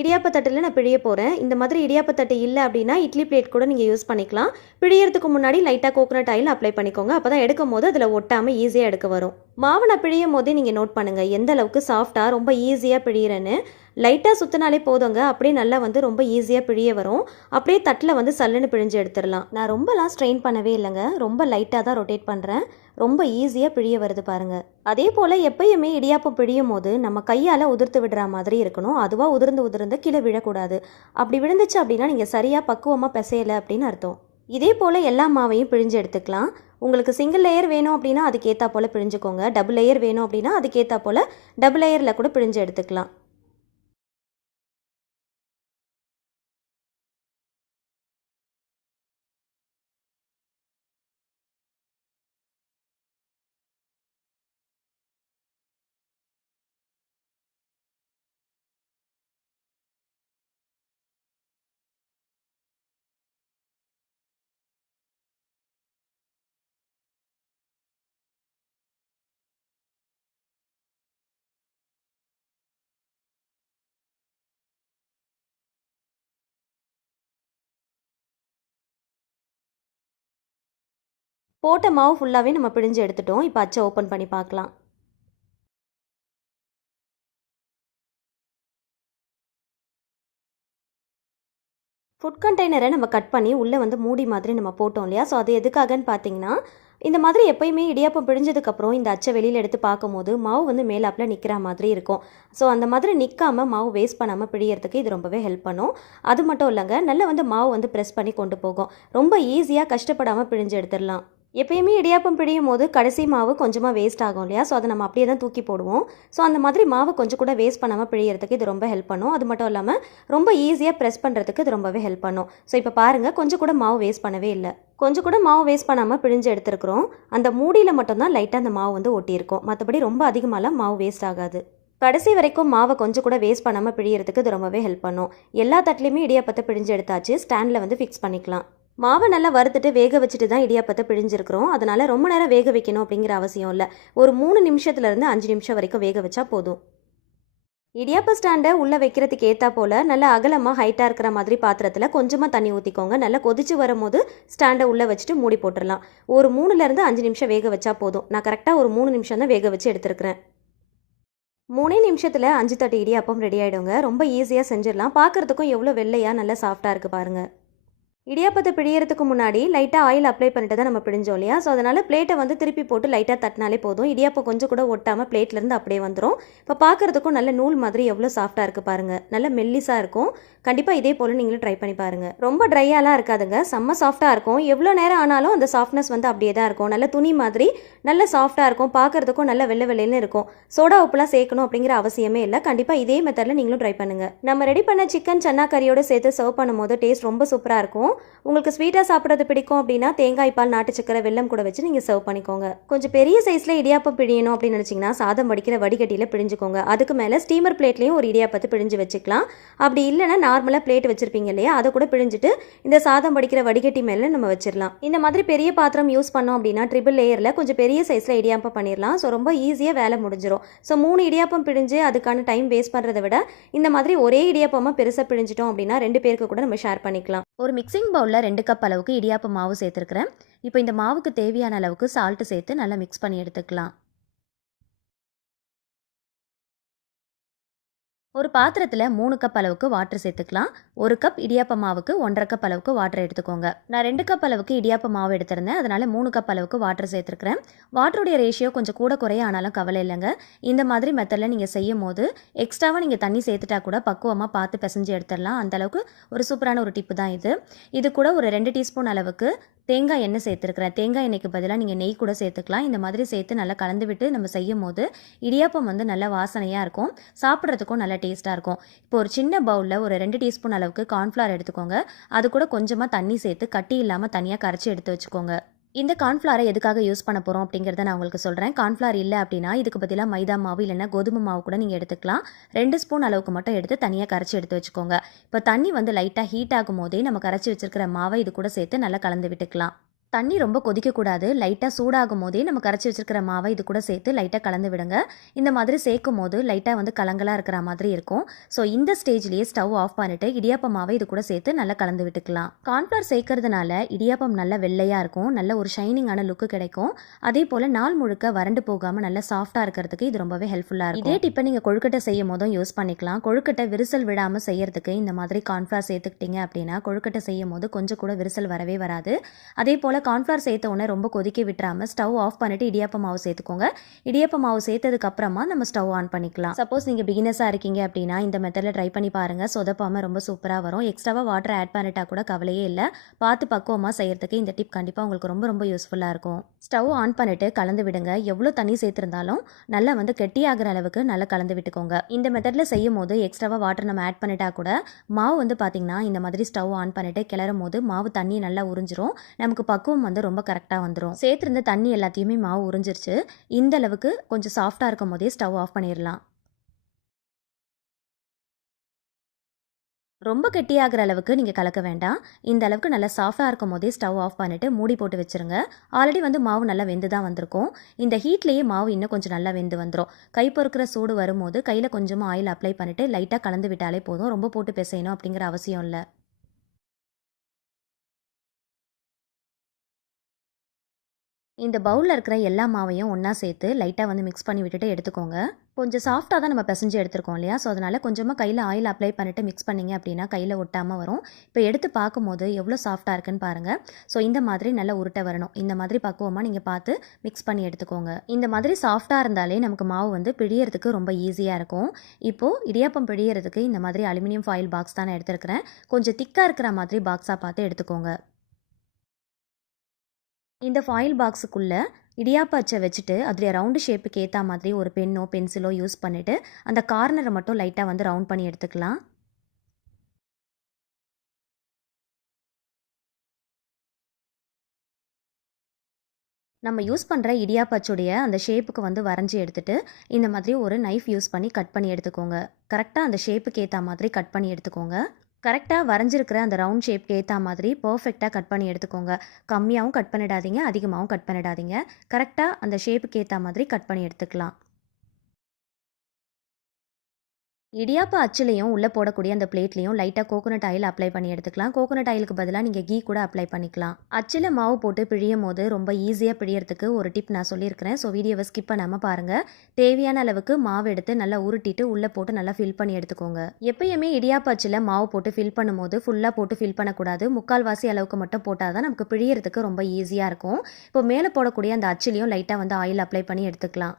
இடியாப்ப தட்டில் நான் பிழிய போகிறேன். இந்த மாதிரி இடியாப்ப தட்டு இல்லை அப்படின்னா இட்லி பிளேட் கூட நீங்கள் யூஸ் பண்ணிக்கலாம். பிழியறதுக்கு முன்னாடி லைட்டாக கோகோனட் ஆயில் அப்ளை பண்ணிக்கோங்க. அப்போ தான் எடுக்கும் போது அதில் ஒட்டாமல் ஈஸியாக எடுக்க வரும். மாவு நான் பிழியும் போதே நீங்கள் நோட் பண்ணுங்கள் எந்த அளவுக்கு சாஃப்டாக ரொம்ப ஈஸியாக பிழியிறேன்னு. லைட்டாக சுற்றினாலே போதுங்க. அப்படியே நல்லா வந்து ரொம்ப ஈஸியாக பிழிய வரும். அப்படியே தட்டில் வந்து சல்லுன்னு பிழிஞ்சு எடுத்துடலாம். நான் ரொம்பலாம் ஸ்ட்ரெயின் பண்ணவே இல்லைங்க. ரொம்ப லைட்டாக தான் ரொட்டேட் பண்ணுறேன். ரொம்ப ஈஸியாக பிழிய வருது பாருங்கள். அதே போல் எப்பயுமே இடியாப்பம் பிழியும் போது நம்ம கையால் உதிர்த்து விடுற மாதிரி இருக்கணும். அதுவாக உதிர்ந்து கீழே விழக்கூடாது. அப்படி விழுந்துச்சு அப்படின்னா நீங்கள் சரியாக பக்குவமாக பிசையலை அப்படின்னு அர்த்தம். இதே போல் எல்லா மாவையும் பிழிஞ்சு எடுத்துக்கலாம். உங்களுக்கு சிங்கிள் லேயர் வேணும் அப்படின்னா அதுக்கேற்றா போல் பிழிஞ்சுக்கோங்க. டபுள் லேயர் வேணும் அப்படின்னா அதுக்கேற்றா போல் டபுள் லேயரில் கூட பிழிஞ்சு எடுத்துக்கலாம். போட்ட மாவு ஃபுல்லாகவே நம்ம பிழிஞ்சு எடுத்துட்டோம். இப்போ அச்சை ஓப்பன் பண்ணி பார்க்கலாம். ஃபுட் கண்டெய்னரை நம்ம கட் பண்ணி உள்ளே வந்து மூடி மாதிரி நம்ம போட்டோம் இல்லையா? ஸோ அது எதுக்காகன்னு பார்த்தீங்கன்னா இந்த மாதிரி எப்பயுமே இடியாப்பம் பிழிஞ்சதுக்கப்புறம் இந்த அச்சை வெளியில் எடுத்து பார்க்கும்போது மாவு வந்து மேலாப்பில் நிற்கிற மாதிரி இருக்கும். ஸோ அந்த மாதிரி நிற்காமல் மாவு வேஸ்ட் பண்ணாமல் பிழியறதுக்கு இது ரொம்பவே ஹெல்ப் பண்ணும். அது மட்டும் இல்லைங்க, நல்லா வந்து மாவு வந்து ப்ரெஸ் பண்ணி கொண்டு போகும். ரொம்ப ஈஸியாக கஷ்டப்படாமல் பிழிஞ்சு எடுத்துடலாம். எப்பயுமே இடியாப்பம் பிழியும் போது கடைசி மாவு கொஞ்சமாக வேஸ்ட் ஆகும் இல்லையா? ஸோ அதை நம்ம அப்படியே தான் தூக்கி போடுவோம். ஸோ அந்த மாதிரி மாவு கொஞ்சம் கூட வேஸ்ட் பண்ணாமல் பிழியறதுக்கு இது ரொம்ப ஹெல்ப் பண்ணும். அது மட்டும் இல்லாமல் ரொம்ப ஈஸியாக ப்ரெஸ் பண்ணுறதுக்கு இது ரொம்பவே ஹெல்ப் பண்ணும். ஸோ இப்போ பாருங்கள், கொஞ்சம் கூட மாவு வேஸ்ட் பண்ணவே இல்லை. கொஞ்சம் கூட மாவு வேஸ்ட் பண்ணாமல் பிழிஞ்சு எடுத்துருக்குறோம். அந்த மூடியில் மட்டும்தான் லைட்டாக அந்த மாவு வந்து ஒட்டியிருக்கும். மற்றபடி ரொம்ப அதிகமாகலாம் மாவு வேஸ்ட் ஆகாது. கடைசி வரைக்கும் மாவை கொஞ்சம் கூட வேஸ்ட் பண்ணாமல் பிழியறதுக்கு இது ரொம்பவே ஹெல்ப் பண்ணும். எல்லா தட்டிலையுமே இடியாப்பத்தை பிழிஞ்சு எடுத்தாச்சு. ஸ்டாண்டில் வந்து ஃபிக்ஸ் பண்ணிக்கலாம். மாவை நல்லா வறுத்துட்டு வேக வச்சுட்டு தான் இடியாப்பத்தை பிழிஞ்சிருக்கிறோம். அதனால் ரொம்ப நேரம் வேக வைக்கணும் அப்படிங்கிற அவசியம் இல்லை. ஒரு 3 நிமிஷத்துலேருந்து 5 நிமிஷம் வரைக்கும் வேக வச்சா போதும். இடியாப்ப ஸ்டாண்டை உள்ளே வைக்கிறதுக்கு ஏற்றா போல் நல்லா அகலமாக ஹைட்டாக இருக்கிற மாதிரி பாத்திரத்தில் கொஞ்சமாக தண்ணி ஊற்றிக்கோங்க. நல்லா கொதிச்சு வரும்போது ஸ்டாண்டை உள்ளே வச்சுட்டு மூடி போட்டுடலாம். ஒரு 3லேருந்து 5 நிமிஷம் வேக வச்சா போதும். நான் கரெக்டாக ஒரு 3 நிமிஷம் தான் வேக வச்சு எடுத்துருக்கிறேன். 3 நிமிஷத்தில் 5 தட்டு இடியாப்பம் ரெடி ஆகிடுங்க. ரொம்ப ஈஸியாக செஞ்சிடலாம். பார்க்குறதுக்கும் எவ்வளோ வெள்ளையாக நல்லா சாஃப்டாக இருக்குது பாருங்கள். இடியாப்பத்தை பிழியறதுக்கு முன்னாடி லைட்டாக ஆயில் அப்ளை பண்ணிட்டு தான் நம்ம பிழிஞ்சோம் இல்லையா? ஸோ அதனால் பிளேட்டை வந்து திருப்பி போட்டு லைட்டாக தட்டினாலே போதும். இடியாப்பம் கொஞ்சம் கூட ஒட்டாமல் பிளேட்லேருந்து அப்படியே வந்துடும். இப்போ பார்க்குறதுக்கும் நல்ல நூல் மாதிரி எவ்வளோ சாஃப்டாக இருக்குது பாருங்கள். நல்ல மெல்லிஸாக இருக்கும். கண்டிப்பாக இதே போல் நீங்களும் ட்ரை பண்ணி பாருங்கள். ரொம்ப ட்ரையாலாம் இருக்காதுங்க, செம்ம சாஃப்டாக இருக்கும். எவ்வளோ நேரம் ஆனாலும் அந்த சாஃப்ட்னஸ் வந்து அப்படியே தான் இருக்கும். நல்ல துணி மாதிரி நல்ல சாஃப்டாக இருக்கும். பார்க்குறதுக்கும் நல்ல வெள்ளை வெள்ளைன்னு இருக்கும். சோடா உப்புலாம் சேர்க்கணும் அப்படிங்கிற அவசியமே இல்லை. கண்டிப்பாக இதே மெத்தடில் நீங்களும் ட்ரை பண்ணுங்கள். நம்ம ரெடி பண்ண சிக்கன் சன்னா கறியோடு சேர்த்து சர்வ் பண்ணும்போது டேஸ்ட் ரொம்ப சூப்பராக இருக்கும். உங்களுக்கு ஸ்வீட்டாக சாப்பிட்றது பிடிக்கும் அப்படின்னா தேங்காய் பால், நாட்டு சக்கரை, வெல்லம் கூட வச்சு நீங்கள் சர்வ் பண்ணிக்கோங்க. கொஞ்சம் பெரிய சைஸில் இடியாப்பம் பிழியணும் அப்படின்னு நினச்சிங்கன்னா சாதம் வடிக்கிற வடிகட்டியில் பிழிஞ்சுக்கோங்க. அதுக்கு மேலே ஸ்டீமர் பிளேட்லேயும் ஒரு இடியாப்பத்தை பிழிஞ்சு வச்சுக்கலாம். அப்படி இல்லைன்னா நார்மலாக பிளேட் வச்சுருப்பீங்க இல்லையா, அதை கூட பிழிஞ்சிட்டு இந்த சாதம் வடிக்கிற வடிகட்டி மேலே நம்ம வச்சிடலாம். இந்த மாதிரி பெரிய பாத்திரம் யூஸ் பண்ணோம் அப்படின்னா ட்ரிபிள் லேயரில் கொஞ்சம் பெரிய சைஸில் இடியாப்பம் பண்ணிடலாம். ஸோ ரொம்ப ஈஸியாக வேலை முடிஞ்சிடும். ஸோ 3 இடியாப்பம் பிழிஞ்சு அதுக்கான டைம் வேஸ்ட் பண்ணுறதை விட இந்த மாதிரி ஒரே இடியாப்பமாக பெருசாக பிழிஞ்சிட்டோம் அப்படின்னா 2 பேருக்கு கூட நம்ம ஷேர் பண்ணிக்கலாம். ஒரு மிக்சிங் பவுலில் 2 கப் அளவுக்கு இடியாப்ப மாவு சேர்த்துருக்கிறேன். இப்போ இந்த மாவுக்கு தேவையான அளவுக்கு சால்ட்டு சேர்த்து நல்லா மிக்ஸ் பண்ணி எடுத்துக்கலாம். ஒரு பாத்திரத்தில் 3 கப் அளவுக்கு வாட்டர் சேர்த்துக்கலாம். 1 கப் இடியாப்ப மாவுக்கு 1.5 கப் அளவுக்கு வாட்டர் எடுத்துக்கோங்க. நான் 2 கப் அளவுக்கு இடியாப்ப மாவு எடுத்திருந்தேன், அதனால 3 கப் அளவுக்கு வாட்டர் சேர்த்துருக்கிறேன். வாட்டருடைய ரேஷியோ கொஞ்சம் கூட குறைய ஆனாலும் கவலை இல்லைங்க. இந்த மாதிரி மெத்தடில் நீங்கள் செய்யும் போது எக்ஸ்ட்ராவாக நீங்கள் தண்ணி சேர்த்துட்டா கூட பக்குவமாக பார்த்து பிசைஞ்சு எடுத்துடலாம். அந்தளவுக்கு ஒரு சூப்பரான ஒரு டிப்பு தான் இது. இது கூட ஒரு 2 டீஸ்பூன் அளவுக்கு தேங்காய் எண்ணெய் சேர்த்துருக்கிறேன். தேங்காய் எண்ணெய்க்கு பதிலாக நீங்கள் நெய் கூட சேர்த்துக்கலாம். இந்த மாதிரி சேர்த்து நல்லா கலந்து விட்டு நம்ம செய்யும் போது இடியாப்பம் வந்து நல்ல வாசனையாக இருக்கும். சாப்பிட்றதுக்கும் நல்ல டேஸ்ட்டாக இருக்கும். இப்போ ஒரு சின்ன பவுலில் ஒரு 2 டீஸ்பூன் அளவுக்கு கார்ன்ஃப்ளவர் எடுத்துக்கோங்க. அது கூட கொஞ்சமாக தண்ணி சேர்த்து கட்டி இல்லாமல் தனியாக கரைச்சி எடுத்து வச்சுக்கோங்க. இந்த கார்ன்ஃப்ளவரை எதுக்காக யூஸ் பண்ண போகிறோம் அப்படிங்கிறத நான் உங்களுக்கு சொல்கிறேன். கார்ன்ஃப்ளவர் இல்லை அப்படின்னா இதுக்கு பதிலாக மைதா மாவு இல்லைன்னா கோதுமை மாவு கூட நீங்கள் எடுத்துக்கலாம். 2 ஸ்பூன் அளவுக்கு மட்டும் எடுத்து தனியாக கரைச்சி எடுத்து வச்சுக்கோங்க. இப்போ தண்ணி வந்து லைட்டாக ஹீட் ஆகும் போதே நம்ம கரைச்சி வச்சிருக்கிற மாவை இது கூட சேர்த்து நல்லா கலந்து விட்டுக்கலாம். தண்ணி ரொம்ப கொதிக்கக்கூடாது. லைட்டாக சூடாகும் போதே நம்ம கரைச்சி வச்சிருக்கிற மாவை இது கூட சேர்த்து லைட்டாக கலந்து விடுங்க. இந்த மாதிரி சேர்க்கும் போது லைட்டாக வந்து கலங்கலாக இருக்கிற மாதிரி இருக்கும். ஸோ இந்த ஸ்டேஜ்லேயே ஸ்டவ் ஆஃப் பண்ணிவிட்டு இடியாப்ப மாவை இது கூட சேர்த்து நல்லா கலந்து விட்டுக்கலாம். கார்ன்ஃப்ளவர் சேர்க்கறதுனால இடியாப்பம் நல்லா வெள்ளையாக இருக்கும். நல்ல ஒரு ஷைனிங்கான லுக்கு கிடைக்கும். அதே போல் நாள் முழுக்க வறண்டு போகாமல் நல்லா சாஃப்டாக இருக்கிறதுக்கு இது ரொம்பவே ஹெல்ப்ஃபுல்லாக இருக்கும். இதே டிப்பை நீங்கள் கொழுக்கட்டை செய்யும் போதும் யூஸ் பண்ணிக்கலாம். கொழுக்கட்டை விரிசல் விடாமல் செய்யறதுக்கு இந்த மாதிரி கார்ன்ஃப்ளவர் சேர்த்துக்கிட்டீங்க அப்படின்னா கொழுக்கட்டை செய்யும் போது கொஞ்சம் கூட விரிசல் வரவே வராது. அதே போல் கார்ன்ஃப்ளவர் சேர்த்த உடனே ரொம்ப கொதிக்க விட்டுறாமல் ஸ்டவ் ஆஃப் பண்ணிவிட்டு இடியாப்ப மாவு சேர்த்துக்கோங்க. இடியாப்ப மாவு சேர்த்ததுக்கு அப்புறமா நம்ம ஸ்டவ் ஆன் பண்ணிக்கலாம். சப்போஸ் நீங்கள் பிகினஸாக இருக்கீங்க அப்படின்னா இந்த மெத்தடில் ட்ரை பண்ணி பாருங்கள். சொதப்பாமல் ரொம்ப சூப்பராக வரும். எக்ஸ்ட்ராவாக வாட்டர் ஆட் பண்ணிட்டா கூட கவலையே இல்லை. பார்த்து பக்குவமாக செய்யறதுக்கு இந்த டிப் கண்டிப்பாக உங்களுக்கு ரொம்ப ரொம்ப யூஸ்ஃபுல்லாக இருக்கும். ஸ்டவ் ஆன் பண்ணிவிட்டு கலந்து விடுங்க. எவ்வளோ தண்ணி சேர்த்துருந்தாலும் நல்லா வந்து கெட்டியாகிற அளவுக்கு நல்லா கலந்து விட்டுக்கோங்க. இந்த மெத்தடில் செய்யும் போது எக்ஸ்ட்ராவாக வாட்டர் நம்ம ஆட் பண்ணிட்டா கூட மாவு வந்து பார்த்திங்கன்னா இந்த மாதிரி ஸ்டவ் ஆன் பண்ணிவிட்டு கிளறும் போது மாவு தண்ணி நல்லா உறிஞ்சிரும். நமக்கு பக்குவம் வந்து ரொம்ப கரெக்டாக வந்துடும். சேர்த்துருந்த தண்ணி எல்லாத்தையுமே மாவு உறிஞ்சிருச்சு. இந்த அளவுக்கு கொஞ்சம் சாஃப்டாக இருக்கும் போதே ஸ்டவ் ஆஃப் பண்ணிடலாம். ரொம்ப கெட்டியாகிற அளவுக்கு நீங்கள் கலக்க வேண்டாம். இந்த அளவுக்கு நல்லா சாஃப்டாக இருக்கும் போதே ஸ்டவ் ஆஃப் பண்ணிவிட்டு மூடி போட்டு வச்சுருங்க. ஆல்ரெடி வந்து மாவு நல்லா வெந்து தான் வந்திருக்கும். இந்த ஹீட்லேயே மாவு இன்னும் கொஞ்சம் நல்லா வெந்து வந்துடும். கை பொறுக்கிற சூடு வரும்போது கையில் கொஞ்சமாக ஆயில் அப்ளை பண்ணிவிட்டு லைட்டாக கலந்து விட்டாலே போதும். ரொம்ப போட்டு பிசையணும் அப்படிங்கிற அவசியம் இல்லை. இந்த பவுலில் இருக்கிற எல்லா மாவையும் ஒன்றா சேர்த்து லைட்டாக வந்து மிக்ஸ் பண்ணி விட்டுட்டு எடுத்துக்கோங்க. கொஞ்சம் சாஃப்டாக தான் நம்ம பிசைஞ்சு எடுத்துருக்கோம் இல்லையா? ஸோ அதனால் கொஞ்சமாக கையில் ஆயில் அப்ளை பண்ணிவிட்டு மிக்ஸ் பண்ணிங்க அப்படின்னா கையில் ஒட்டாமல் வரும். இப்போ எடுத்து பார்க்கும்போது எவ்வளோ சாஃப்டாக இருக்குன்னு பாருங்கள். ஸோ இந்த மாதிரி நல்லா உருட்டை வரணும். இந்த மாதிரி பக்குவமாக நீங்கள் பார்த்து மிக்ஸ் பண்ணி எடுத்துக்கோங்க. இந்த மாதிரி சாஃப்டாக இருந்தாலே நமக்கு மாவு வந்து பிழியறதுக்கு ரொம்ப ஈஸியாக இருக்கும். இப்போது இடியாப்பம் பிழியறதுக்கு இந்த மாதிரி அலுமினியம் ஃபாயில் பாக்ஸ் தான் நான் எடுத்துருக்கிறேன். கொஞ்சம் திக்காக இருக்கிற மாதிரி பாக்ஸாக பார்த்து எடுத்துக்கோங்க. இந்த ஃபாயில் பாக்ஸுக்குள்ளே இடியாப்ப அச்சை வச்சுட்டு அதில் ரவுண்டு ஷேப்புக்கு ஏற்ற மாதிரி ஒரு பென்னோ பென்சிலோ யூஸ் பண்ணிவிட்டு அந்த கார்னரை மட்டும் லைட்டாக வந்து ரவுண்ட் பண்ணி எடுத்துக்கலாம். நம்ம யூஸ் பண்ணுற இடியாப்ப அச்சுடைய அந்த ஷேப்புக்கு வந்து வரைஞ்சி எடுத்துகிட்டு இந்த மாதிரி ஒரு நைஃப் யூஸ் பண்ணி கட் பண்ணி எடுத்துக்கோங்க. கரெக்டாக அந்த ஷேப்புக்கு ஏற்ற மாதிரி கட் பண்ணி எடுத்துக்கோங்க. கரெக்டாக வரைஞ்சிருக்கிற அந்த ரவுண்ட் ஷேப்க்கு ஏற்ற மாதிரி பர்ஃபெக்டாக கட் பண்ணி எடுத்துக்கோங்க. கம்மியாகவும் கட் பண்ணிடாதீங்க, அதிகமாகவும் கட் பண்ணிடாதீங்க. கரெக்டாக அந்த ஷேப்புக்கு ஏற்ற மாதிரி கட் பண்ணி எடுத்துக்கலாம். இடியாப்ப அச்சுலையும் உள்ளே போடக்கூடிய அந்த பிளேட்லையும் லைட்டாக கோகோனட் ஆயில் அப்ளை பண்ணி எடுத்துக்கலாம். கோகோனட் ஆயிலுக்கு பதிலாக நீங்கள் கீ கூட அப்ளை பண்ணிக்கலாம். அச்சில் மாவு போட்டு பிழியும் போது ரொம்ப ஈஸியாக பிழியறதுக்கு ஒரு டிப் நான் சொல்லியிருக்கிறேன். ஸோ வீடியோவை ஸ்கிப் பண்ணாமல் பாருங்கள். தேவையான அளவுக்கு மாவு எடுத்து நல்லா உருட்டிட்டு உள்ளே போட்டு நல்லா ஃபில் பண்ணி எடுத்துக்கோங்க. எப்பயுமே இடியாப்ப அச்சில் மாவு போட்டு ஃபில் பண்ணும்போது ஃபுல்லாக போட்டு ஃபில் பண்ணக்கூடாது. முக்கால்வாசி அளவுக்கு மட்டும் போட்டால் தான் நமக்கு பிழியறதுக்கு ரொம்ப ஈஸியாக இருக்கும். இப்போ மேலே போடக்கூடிய அந்த அச்சிலையும் லைட்டாக வந்து ஆயில் அப்ளை பண்ணி எடுத்துக்கலாம்.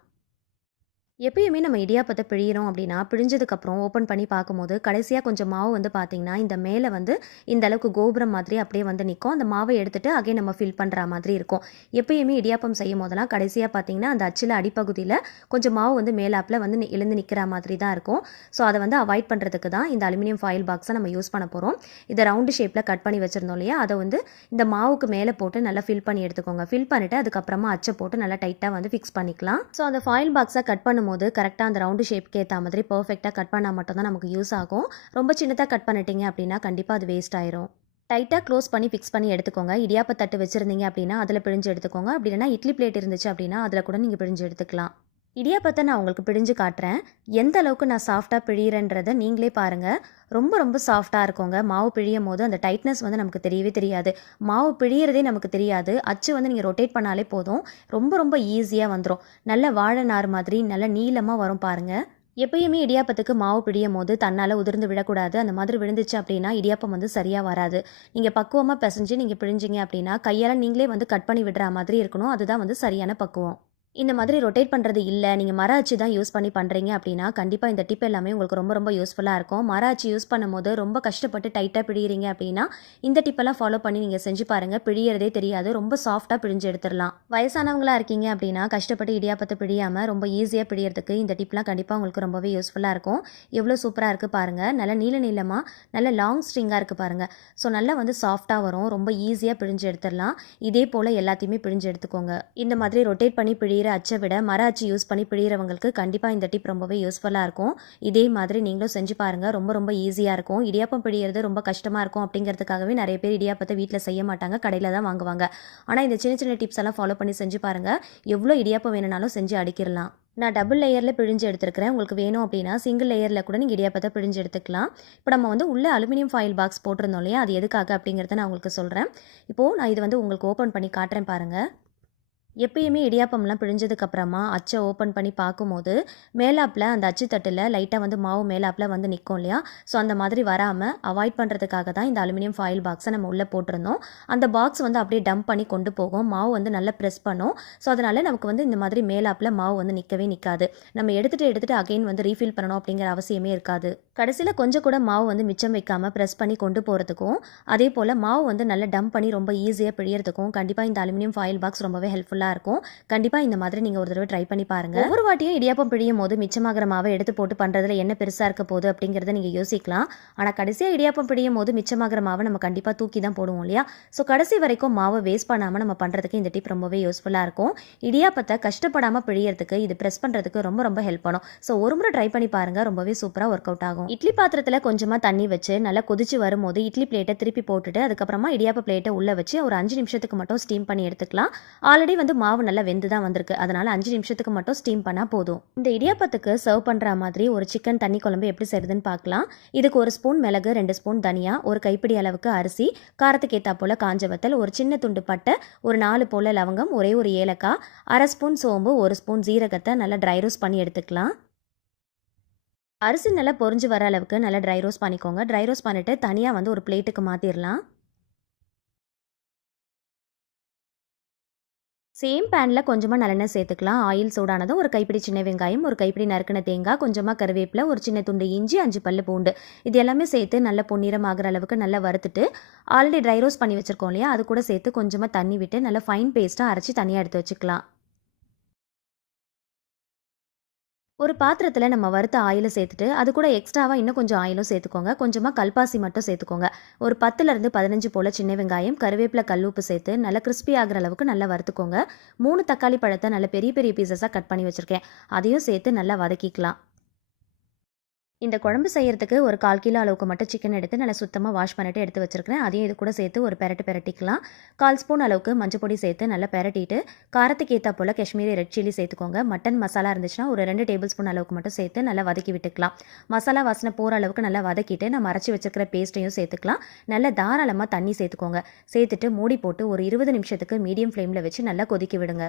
எப்பயுமே நம்ம இடியாப்பத்தை பிழிகிறோம் அப்படின்னா பிழிஞ்சதுக்கப்புறம் ஓப்பன் பண்ணி பார்க்கும்போது கடைசியாக கொஞ்சம் மாவு வந்து பார்த்திங்கன்னா இந்த மேலே வந்து இந்த அளவுக்கு கோபுரம் மாதிரி அப்படியே வந்து நிற்கும். அந்த மாவை எடுத்துகிட்டு அகைன் நம்ம ஃபில் பண்ணுற மாதிரி இருக்கும். எப்பயுமே இடியாப்பம் செய்யும் போதெல்லாம் கடைசியாக பார்த்திங்கன்னா அந்த அச்சில் அடிப்பகுதியில் கொஞ்சம் மாவு வந்து மேலாப்பில் வந்து எழுந்து நிற்கிற மாதிரி தான் இருக்கும். ஸோ அதை வந்து அவாய்ட் பண்ணுறதுக்கு தான் இந்த அலுமினியம் ஃபாயில் பாக்ஸை நம்ம யூஸ் பண்ண போகிறோம். இதை ரவுண்டு ஷேப்பில் கட் பண்ணி வச்சுருந்தோம் இல்லையா, அதை வந்து இந்த மாவுக்கு மேலே போட்டு நல்லா ஃபில் பண்ணி எடுத்துக்கோங்க. ஃபில் பண்ணிவிட்டு அதுக்கப்புறமா அச்சை போட்டு நல்லா டைட்டாக வந்து ஃபிக்ஸ் பண்ணிக்கலாம். ஸோ அந்த ஃபாயில் பாக்ஸை கட் பண்ணும்போது கரெக்டாக அந்த ரவுண்டு ஷேப்க்கு ஏற்ற மாதிரி பர்ஃபெக்டாக கட் பண்ணால் மட்டும்தான் நமக்கு யூஸ் ஆகும். ரொம்ப சின்னதாக கட் பண்ணிட்டீங்க அப்படின்னா கண்டிப்பாக அது வேஸ்ட் ஆயிரும். டைட்டாக க்ளோஸ் பண்ணி ஃபிக்ஸ் பண்ணி எடுத்துக்கோங்க. இடியாப்ப தட்டு வச்சுருந்தீங்க அப்படின்னா அதில் பிழிஞ்சு எடுத்துக்கோங்க. அப்படி இல்லைனா இட்லி பிளேட் இருந்துச்சு அப்படின்னா அதில் கூட நீங்கள் பிழிஞ்சு எடுத்துக்கலாம். இடியாப்பத்தை நான் உங்களுக்கு பிழிஞ்சு காட்டுறேன். எந்த அளவுக்கு நான் சாஃப்டாக பிழிகிறேன்றதை நீங்களே பாருங்கள். ரொம்ப ரொம்ப சாஃப்டாக இருக்குங்க. மாவு பிழியும் போது அந்த டைட்னஸ் வந்து நமக்கு தெரியவே தெரியாது. மாவு பிழியறதே நமக்கு தெரியாது. அச்சு வந்து நீங்கள் ரொட்டேட் பண்ணாலே போதும், ரொம்ப ரொம்ப ஈஸியாக வந்துடும். நல்ல வாழை நார் மாதிரி நல்ல நீளமாக வரும் பாருங்கள். எப்பயுமே இடியாப்பத்துக்கு மாவு பிழியும் போது தன்னால் உதிர்ந்து விடக்கூடாது. அந்த மாதிரி விழுந்துச்சு அப்படின்னா இடியாப்பம் வந்து சரியாக வராது. நீங்கள் பக்குவமாக பிசைஞ்சு நீங்கள் பிழிஞ்சிங்க அப்படின்னா கையால் நீங்களே வந்து கட் பண்ணி விடுற மாதிரி இருக்கணும். அதுதான் வந்து சரியான பக்குவம். இந்த மாதிரி ரொட்டேட் பண்ணுறது இல்லை, நீங்கள் மர அச்சு தான் யூஸ் பண்ணி பண்ணுறீங்க அப்படின்னா கண்டிப்பாக இந்த டிப் எல்லாமே உங்களுக்கு ரொம்ப ரொம்ப யூஸ்ஃபுல்லாக இருக்கும். மர அச்சு யூஸ் பண்ணும்போது ரொம்ப கஷ்டப்பட்டு டைட்டாக பிழிகிறீங்க அப்படின்னா இந்த டிப்பெல்லாம் ஃபாலோ பண்ணி நீங்கள் செஞ்சு பாருங்கள். பிழியறதே தெரியாது, ரொம்ப சாஃப்டாக பிழிஞ்சு எடுத்துடலாம். வயசானவங்களாக இருக்கீங்க அப்படின்னா கஷ்டப்பட்டு இடியாப்பத்தை பிழியாமல் ரொம்ப ஈஸியாக பிழியறதுக்கு இந்த டிப்லாம் கண்டிப்பாக உங்களுக்கு ரொம்பவே யூஸ்ஃபுல்லாக இருக்கும். எவ்வளோ சூப்பராக இருக்குது பாருங்கள். நல்ல நீளமாக நல்ல லாங் ஸ்ட்ரிங்காக இருக்குது பாருங்கள். ஸோ நல்லா வந்து சாஃப்டாக வரும், ரொம்ப ஈஸியாக பிழிஞ்சு எடுத்துடலாம். இதே போல் எல்லாத்தையுமே பிழிஞ்சு எடுத்துக்கோங்க. இந்த மாதிரி ரொட்டேட் பண்ணி அச்சை விட மர அச்சு யூஸ் பண்ணி பிழிகிறவங்களுக்கு கண்டிப்பாக இந்த டிப் ரொம்பவே யூஸ்ஃபுல்லாக இருக்கும். இதே மாதிரி நீங்களும் செஞ்சு பாருங்கள். ரொம்ப ரொம்ப ஈஸியாக இருக்கும். இடியாப்பம் பிழிகிறது ரொம்ப கஷ்டமாக இருக்கும் அப்படிங்கிறதுக்காகவே நிறைய பேர் இடியாப்பத்தை வீட்டில் செய்ய மாட்டாங்க, கடையில் தான் வாங்குவாங்க. ஆனால் இந்த சின்ன சின்ன டிப்ஸ் எல்லாம் ஃபாலோ பண்ணி செஞ்சு பாருங்கள். எவ்வளோ இடியாப்பம் வேணுனாலும் செஞ்சு அடிக்கிடலாம். நான் டபுள் லேயரில் பிழிஞ்சு எடுத்துருக்கிறேன். உங்களுக்கு வேணும் அப்படின்னா சிங்கிள் லேயரில் கூட நீங்கள் இடியாப்பத்தை பிழிஞ்சு எடுத்துக்கலாம். இப்போ நம்ம வந்து உள்ளே அலுமினியம் ஃபாயில் பாக்ஸ் போட்டிருந்தோம் இல்லையா, அது எதுக்காக அப்படிங்கிறத நான் உங்களுக்கு சொல்கிறேன். இப்போது நான் இது வந்து உங்களுக்கு ஓப்பன் பண்ணி காட்டுறேன் பாருங்கள். எப்பயுமே இடியாப்பம்லாம் பிழிஞ்சதுக்கப்புறமா அச்சை ஓப்பன் பண்ணி பார்க்கும்போது மேலாப்பில் அந்த அச்சு தட்டில் லைட்டாக வந்து மாவு மேலாப்பில் வந்து நிற்கும் இல்லையா, ஸோ அந்த மாதிரி வராமல் அவாய்ட் பண்ணுறதுக்காக தான் இந்த அலுமினியம் ஃபாயில் பாக்ஸை நம்ம உள்ளே போட்டிருந்தோம். அந்த பாக்ஸ் வந்து அப்படியே டம்ப் பண்ணி கொண்டு போகும், மாவு வந்து நல்லா ப்ரெஸ் பண்ணும். ஸோ அதனால் நமக்கு வந்து இந்த மாதிரி மேலாப்பில் மாவு வந்து நிற்கவே நிற்காது. நம்ம எடுத்துகிட்டு அகைன் வந்து ரீஃபில் பண்ணணும் அப்படிங்கிற அவசியமே இருக்காது. கடைசியில் கொஞ்சம் கூட மாவு வந்து மிச்சம் வைக்காமல் ப்ரெஸ் பண்ணி கொண்டு போகிறதுக்கும் அதே போல் மாவு வந்து நல்லா டம்ப் பண்ணி ரொம்ப ஈஸியாக பிழியறதுக்கும் கண்டிப்பாக இந்த அலுமினியம் ஃபாயில் பாக்ஸ் ரொம்பவே ஹெல்ப்ஃபுல்லாக இருக்கும். கண்டிப்பாக இந்த மாதிரி நீங்கள் ஒரு தடவை ட்ரை பண்ணி பாருங்கள். ஒவ்வொரு வாட்டியும் இடியாப்பம் பிழியும் போது மிச்சமாகிற மாவை எடுத்து போட்டு பண்ணுறதுல என்ன பெருசாக இருக்க போகுது அப்படிங்கிறத நீங்கள் யோசிக்கலாம். ஆனால் கடைசியாக இடியாப்பம் பிழியும் போது மிச்சமாகிற மாவை நம்ம கண்டிப்பாக தூக்கி தான் போடுவோம் இல்லையா, ஸோ கடைசி வரைக்கும் மாவை வேஸ்ட் பண்ணாமல் நம்ம பண்ணுறதுக்கு இந்த டிப் ரொம்பவே யூஸ்ஃபுல்லாக இருக்கும். இடியாப்பத்தை கஷ்டப்படாமல் பிழியறதுக்கு இது ப்ரெஸ் பண்ணுறதுக்கு ரொம்ப ரொம்ப ஹெல்ப் பண்ணும். ஸோ ஒரு முறை ட்ரை பண்ணி பாருங்கள், ரொம்பவே சூப்பராக ஒர்க் அவுட் ஆகும். இட்லி பாத்திரத்தில் கொஞ்சமாக தண்ணி வச்சு நல்லா கொதிச்சு வரும்போது இட்லி பிளேட்டை திருப்பி போட்டுட்டு அதுக்கப்புறமா இடியாப்ப பிளேட்டை உள்ளே வச்சு ஒரு 5 நிமிஷத்துக்கு மட்டும் ஸ்டீம் பண்ணி எடுத்துக்கலாம். ஆல்ரெடி வந்து மாவு நல்லா வெந்து தான் வந்திருக்கு, அதனால 5 நிமிஷத்துக்கு மட்டும் ஸ்டீம் பண்ணால் போதும். இந்த இடியாப்பத்துக்கு சர்வ் பண்ணுற மாதிரி ஒரு சிக்கன் தண்ணி குழம்பு எப்படி செய்யுதுன்னு பார்க்கலாம். இதுக்கு 1 ஸ்பூன் மிளகு, 2 ஸ்பூன் தனியா, ஒரு கைப்பிடி அளவுக்கு அரிசி, காரத்துக்கு ஏற்றா போல் காஞ்ச வத்தல், ஒரு சின்ன துண்டு பட்டை, ஒரு 4 போல் லவங்கம், ஒரே ஒரு ஏலக்காய், 1/2 ஸ்பூன் சோம்பு, 1 ஸ்பூன் ஜீரகத்தை நல்லா ட்ரை ரோஸ்ட் பண்ணி எடுத்துக்கலாம். அரிசி நல்லா பொரிஞ்சு வர அளவுக்கு நல்லா ட்ரை ரோஸ்ட் பண்ணிக்கோங்க. ட்ரை ரோஸ்ட் பண்ணிவிட்டு தனியாக வந்து ஒரு பிளேட்டுக்கு மாற்றிடலாம். சேம் பேனில் கொஞ்சமாக நல்லெண்ணெய் சேர்த்துக்கலாம். ஆயில் சூடானதும் ஒரு கைப்பிடி சின்ன வெங்காயம், ஒரு கைப்பிடி நறுக்கின தேங்காய், கொஞ்சமாக கருவேப்பிலை, ஒரு சின்ன துண்டு இஞ்சி, 5 பல்லு பூண்டு, இது எல்லாமே சேர்த்து நல்ல பொன்னிறம் ஆகிற அளவுக்கு நல்லா வறுத்துட்டு ஆல்ரெடி ட்ரை ரோஸ்ட் பண்ணி வச்சுருக்கோம் இல்லையா, அது கூட சேர்த்து கொஞ்சமாக தண்ணி விட்டு நல்லா ஃபைன் பேஸ்ட்டாக அரைச்சி தனியாக எடுத்து வச்சுக்கலாம். ஒரு பாத்திரத்தில் நம்ம வறுத்த ஆயிலை சேர்த்துட்டு அது கூட எக்ஸ்ட்ராவாக இன்னும் கொஞ்சம் ஆயிலும் சேர்த்துக்கோங்க. கொஞ்சமாக கல்பாசி மட்டும் சேர்த்துக்கோங்க. ஒரு 10லேருந்து 15 போல் சின்ன வெங்காயம், கருவேப்பிலை, கல்லுப்பு சேர்த்து நல்லா கிறிஸ்பி ஆகிற அளவுக்கு நல்லா வறுத்துக்கோங்க. 3 தக்காளி பழத்தை நல்ல பெரிய பெரிய பீசஸாக கட் பண்ணி வச்சுருக்கேன், அதையும் சேர்த்து நல்லா வதக்கிக்கலாம். இந்த குழம்பு செய்யறதுக்கு ஒரு 1/4 கிலோ அளவுக்கு மட்டும் சிக்கன் எடுத்து நல்லா சுத்தமாக வாஷ் பண்ணிட்டு எடுத்து வச்சிருக்கிறேன். அதையும் இது கூட சேர்த்து ஒரு பெரட்டிக்கலாம். 1/4 ஸ்பூன் அளவுக்கு மஞ்சள் பொடி சேர்த்து நல்லா பெரட்டிட்டு காரத்துக்கு ஏற்றா போல் காஷ்மீரி ரெட் சில்லி சேர்த்துக்கோங்க. மட்டன் மசாலா இருந்துச்சுன்னா ஒரு 2 டேபிள் ஸ்பூன் அளவுக்கு மட்டும் சேர்த்து நல்லா வதக்கி விட்டுக்கலாம். மசாலா வாசனை போகிற அளவுக்கு நல்லா வதக்கிட்டு நம்ம அரைச்சி வச்சிருக்கிற பேஸ்ட்டையும் சேர்த்துக்கலாம். நல்லா தாராளமாக தண்ணி சேர்த்துக்கோங்க. சேர்த்துட்டு மூடி போட்டு ஒரு 20 நிமிஷத்துக்கு மீடியம் ஃப்ளேமில் வச்சு நல்லா கொதிக்க விடுங்க.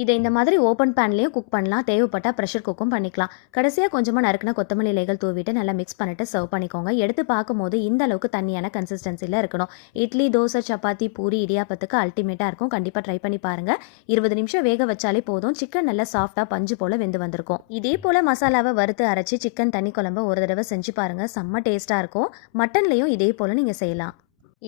இதை இந்த மாதிரி ஓப்பன் பேன்லேயும் குக் பண்ணலாம். தேவைப்பட்டால் ப்ரெஷர் குக்கும் பண்ணிக்கலாம். கடைசியாக கொஞ்சமாக நறுக்கின கொத்தமல்லி இலைகள் தூவிட்டு நல்லா மிக்ஸ் பண்ணிட்டு சர்வ் பண்ணிக்கோங்க. எடுத்து பார்க்கும்போது இந்த அளவுக்கு தண்ணியான கன்சிஸ்டன்சியில் இருக்கணும். இட்லி, தோசை, சப்பாத்தி, பூரி, இடியாப்பத்துக்கு அல்டிமேட்டாக இருக்கும். கண்டிப்பாக ட்ரை பண்ணி பாருங்கள். 20 நிமிஷம் வேக வச்சாலே போதும். சிக்கன் நல்லா சாஃப்டாக பஞ்சு போல் வெந்து வந்திருக்கும். இதே போல் மசாலாவை வறுத்து அரைச்சி சிக்கன் தண்ணி குழம்பு ஒரு தடவை செஞ்சு பாருங்கள். செம்ம டேஸ்ட்டாக இருக்கும். மட்டன்லேயும் இதே போல் நீங்கள் செய்யலாம்.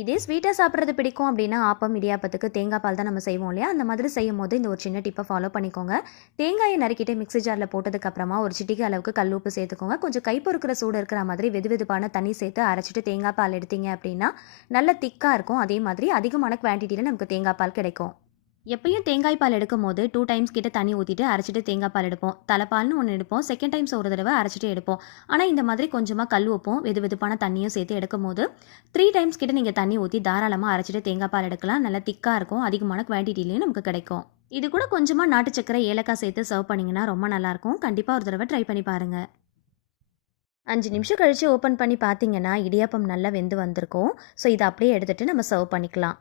இதே ஸ்வீட்டாக சாப்பிட்றது பிடிக்கும் அப்படின்னா ஆப்பம், இடியாப்பத்துக்கு தேங்காய் பால் தான் நம்ம செய்வோம் இல்லையா? அந்த மாதிரி செய்யும் போது இந்த ஒரு சின்ன டிப்பை ஃபாலோ பண்ணிக்கோங்க. தேங்காயை நறுக்கிட்டு மிக்ஸி ஜாரில் போட்டதுக்கப்புறமா ஒரு சிட்டிகை அளவுக்கு கல் உப்பு சேர்த்துக்கோங்க. கொஞ்சம் கைப்பொறுக்கிற சூடு இருக்கிற மாதிரி வெதுவெதுப்பான தண்ணி சேர்த்து அரைச்சிட்டு தேங்காய் பால் எடுத்தீங்க அப்படின்னா நல்ல திக்காக இருக்கும். அதே மாதிரி அதிகமான குவான்டிட்டியில் நமக்கு தேங்காய் பால் கிடைக்கும். எப்பயும் தேங்காய் பால் எடுக்கும் போது 2 டைம்ஸ் கிட்ட தண்ணி ஊற்றிட்டு அரைச்சிட்டு தேங்காய் பால் எடுப்போம். தலைப்பால்னு ஒன்று எடுப்போம். செகண்ட் டைம்ஸ் ஒரு தடவை அரைச்சிட்டு எடுப்போம். ஆனால் இந்த மாதிரி கொஞ்சமாக கல் உப்பும் வெதுவெதுப்பான தண்ணியும் சேர்த்து எடுக்கும் போது 3 டைம்ஸ் கிட்ட நீங்கள் தண்ணி ஊற்றி தாராளமாக அரைச்சிட்டு தேங்காய் பால் எடுக்கலாம். நல்லா திக்காக இருக்கும். அதிகமான குவான்டிட்டிலையும் நமக்கு கிடைக்கும். இது கூட கொஞ்சமாக நாட்டு சக்கரை, ஏலக்காய் சேர்த்து சர்வ் பண்ணிங்கன்னா ரொம்ப நல்லாயிருக்கும். கண்டிப்பாக ஒரு தடவை ட்ரை பண்ணி பாருங்கள். 5 நிமிஷம் கழித்து ஓப்பன் பண்ணி பார்த்தீங்கன்னா இடியாப்பம் நல்லா வெந்து வந்திருக்கும். ஸோ இதை அப்படியே எடுத்துகிட்டு நம்ம சர்வ் பண்ணிக்கலாம்.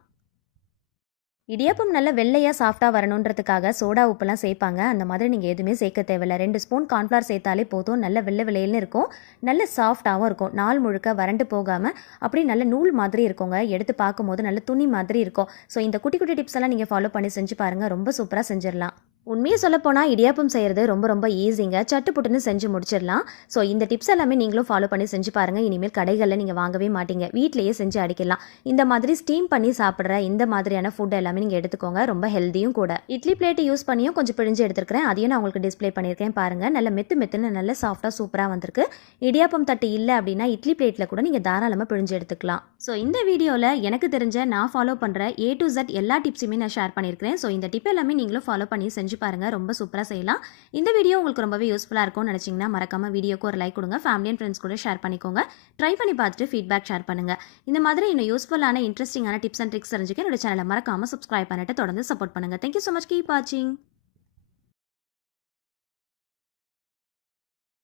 இடியாப்பம் நல்லா வெள்ளையாக சாஃப்டாக வரணுன்றதுக்காக சோடா உப்புலாம் சேர்ப்பாங்க. அந்த மாதிரி நீங்கள் எதுவுமே சேர்க்க தேவையில்லை. 2 ஸ்பூன் கார்ன்ஃப்ளவர் சேர்த்தாலே போதும். நல்ல வெள்ளை வெள்ளையில்னு இருக்கும். நல்ல சாஃப்டாகவும் இருக்கும். நாள் முழுக்க வறண்டு போகாமல் அப்படியே நல்ல நூல் மாதிரி இருக்குங்க. எடுத்து பார்க்கும்போது நல்ல துணி மாதிரி இருக்கும். ஸோ இந்த குட்டி குட்டி டிப்ஸ் எல்லாம் நீங்கள் ஃபாலோ பண்ணி செஞ்சு பாருங்கள். ரொம்ப சூப்பராக செஞ்சிடலாம். உண்மையை சொல்லப்போனால் இடியாப்பம் செய்கிறது ரொம்ப ரொம்ப ஈஸிங்க. சட்டுப்புட்டுன்னு செஞ்சு முடிச்சிடலாம். ஸோ இந்த டிப்ஸ் எல்லாமே நீங்களும் ஃபாலோ பண்ணி செஞ்சு பாருங்கள். இனிமேல் கடைகளில் நீங்கள் வாங்கவே மாட்டீங்க. வீட்டிலேயே செஞ்சு அடிக்கலாம். இந்த மாதிரி ஸ்டீம் பண்ணி சாப்பிட்ற இந்த மாதிரியான ஃபுட் எல்லாமே நீங்கள் எடுத்துக்கோங்க. ரொம்ப ஹெல்த்தியும் கூட. இட்லி பிளேட்டு யூஸ் பண்ணியும் கொஞ்சம் பிழிஞ்சு எடுத்துருக்கிறேன். அதையும் நான் உங்களுக்கு டிஸ்பிளே பண்ணியிருக்கேன் பாருங்கள். நல்ல மெத்துன்னு நல்ல சாஃப்டாக சூப்பராக வந்திருக்கு. இடியாப்பம் தட்டு இல்லை அப்படின்னா இட்லி பிளேட்டில் கூட நீங்கள் தாராளமாக பிழிஞ்சு எடுத்துக்கலாம். ஸோ இந்த வீடியோவில் எனக்கு தெரிஞ்ச நான் ஃபாலோ பண்ணுற A to Z எல்லா டிப்ஸுமே நான் ஷேர் பண்ணியிருக்கிறேன். ஸோ இந்த டிப் எல்லாமே நீங்களும் ஃபாலோ பண்ணி செஞ்சு பாருங்க. ரொம்ப சூப்பராக செய்யலாம். இந்த வீடியோ உங்களுக்கு ரொம்பவே யூஸ்ஃபுல்லாக இருக்கும்னு நினச்சிங்கன்னா மறக்காம வீடியோக்கு ஒரு லைக் கொடுங்க. ஃபேமிலி அண்ட் ஃப்ரெண்ட்ஸ் கூட ஷேர் பண்ணிக்கோங்க. ட்ரை பண்ணி பார்த்துட்டு ஃபீட்பேக் ஷேர் பண்ணுங்க. இந்த மாதிரி இன்னும் யூஸ்ஃபுல்லான இன்ட்ரெஸ்டிங்கான டிப்ஸ் அண்ட் ட்ரிக்ஸ் தெரிஞ்சுக்க என்னோட சேனலை மறக்காம சப்ஸ்கிரைப் பண்ணிட்டு தொடர்ந்து சப்போர்ட் பண்ணுங்க. Thank you so much. கீப் வாட்சிங்.